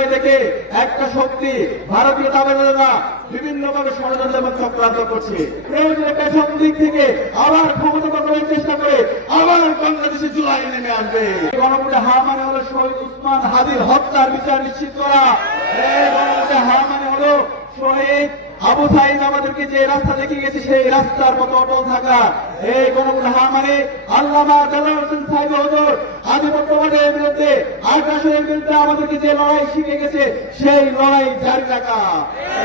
বিজয় দেখে একটা শক্তি ভারতীয় তাবেদাররা বিভিন্ন ভাবে ষড়যন্ত্র এবং চক্রান্ত করছে। প্রয়োজনে পেছন দিক থেকে আবার ক্ষমতা দখলের চেষ্টা করে আবার বাংলাদেশে জুলাই নেমে আসবে। গণভোটে হার মানে হলো শহীদ উসমান হাদির হত্যার বিচার নিশ্চিত করা। এই গণভোটে হার মানে হলো শহীদ আবু সাইদ আমাদেরকে যে রাস্তা দেখিয়ে গেছে সেই রাস্তার মতো অটল থাকা। এই গণভোটে হার মানে আল্লামা দেলোয়ার হোসেন সাহেব হুজুর আধিপত্যবাদের বিরুদ্ধে আগ্রাসনের বিরুদ্ধে আমাদেরকে যে লড়াই শিখে গেছে সেই লড়াই জারি রাখা।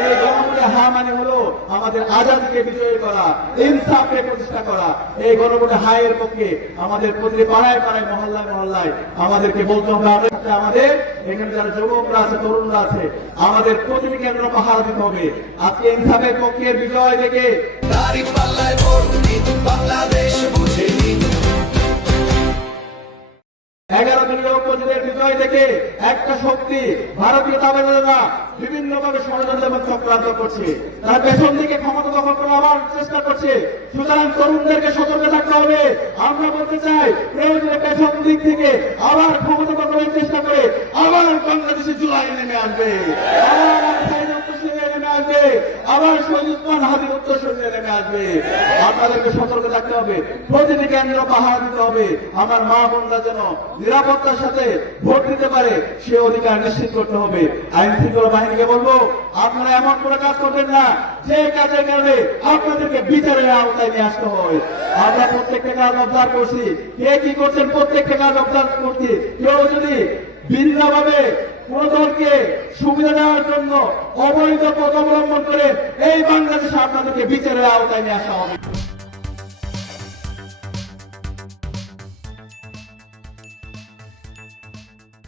এই গণভোটে হার মানে হলো আমাদের আজাদীকে বিজয় করা, ইনসাফকে প্রতিষ্ঠা করা। এই গণভোটে হায়ের পক্ষে আমাদের প্রতিটি পাড়ায় পাড়ায় মহল্লায় মহল্লায় আমাদেরকে বলতে হবে, আমাদের এখানে যারা যুবকরা আছে তরুণরা আছে আমাদের প্রতিটি কেন্দ্র পাহারা দিতে হবে। আজকে ইনসাফের পক্ষে বিজয় দেখে বাংলাদেশ বুঝে নিন। 11 দলীয় ঐক্যজোটের বিজয় দেখে একটা শক্তি ভারতীয় তাবেদাররা বিভিন্ন ভাবে ষড়যন্ত্র এবং চক্রান্ত করছে। তারা পেছন দিকে ক্ষমতা দখল করার চেষ্টা করছে। সুতরাং তরুণদেরকে সতর্ক থাকতে হবে। আমরা বলতে চাই প্রয়োজনে পেছন দিক থেকে আবার ক্ষমতা দখলের চেষ্টা করে আবার বাংলাদেশে জুলাই নেমে আসবে, আবার শহীদ উসমান হাদির উত্তরসূরিরা নেমে আসবে। আপনাদেরকে সতর্ক থাকতে হবে, প্রতিটি কেন্দ্র পাহারা দিতে হবে। আমার মা বোনরা যেন নিরাপত্তার সাথে ভোট দিতে পারে সে অধিকার নিশ্চিত করতে হবে। আইন শৃঙ্খলা বাহিনীকে বলবো, আপনারা এমন কোনো কাজ করবেন না যে কাজের কারণে আপনাদেরকে বিচারের আওতায় নিয়ে আসতে হয়। আমরা প্রত্যেকটা কাজ অবজার্ভ করছি, কে কি করছেন প্রত্যেকটা কাজ অবজার্ভ করছি। কেউ যদি ভিন্নভাবে কোন দলকে সুবিধা দেওয়ার জন্য অবৈধ পথ অবলম্বন করে এই বাংলাদেশে আপনাদেরকে বিচারের আওতায় নিয়ে আসা হবে।